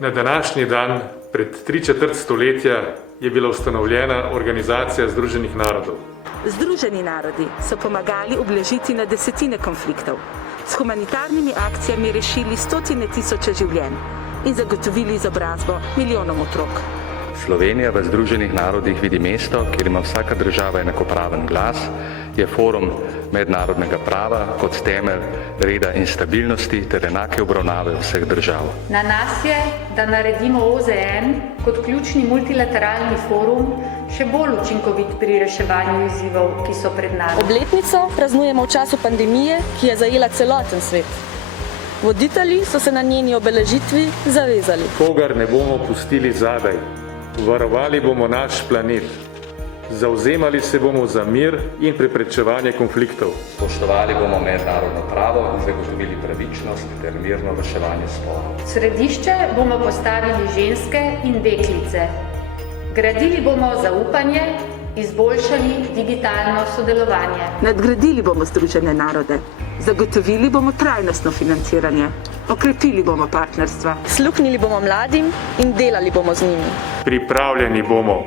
Na današnji dan, pred 3/4 stoletja, je bila ustanovljena Organizacija Združenih narodov. Združeni narodi so pomagali ublažiti na desetine konfliktov, s humanitarnimi akcijami rešili stotine tisoče življenj in zagotovili izobrazbo milijonom otrok. Slovenija v Združenih narodih vidi mesto, kjer ima vsaka država enakopraven glas, je forum mednarodnega prava kot temelj reda in stabilnosti ter enake obravnave vseh držav. Na nas je, da naredimo OZN kot ključni multilateralni forum še bolj učinkovit pri reševanju izzivov, ki so pred nami. Obletnico praznujemo v času pandemije, ki je zajela celoten svet. Voditelji so se na njeni obeležitvi zavezali. Kogar ne bomo pustili zadaj. Varovali bomo naš planet. Zavzemali se bomo za mir in preprečevanje konfliktov. Spoštovali bomo mednarodno pravo in zagotovili pravičnost ter mirno reševanje sporov. V središče bomo postavili ženske in deklice. Gradili bomo zaupanje, izboljšali digitalno sodelovanje. Nadgradili bomo Združene narode, zagotovili bomo trajnostno financiranje, okrepili bomo partnerstva. Sluhnili bomo mladim in delali bomo z njimi. Pripravljeni bomo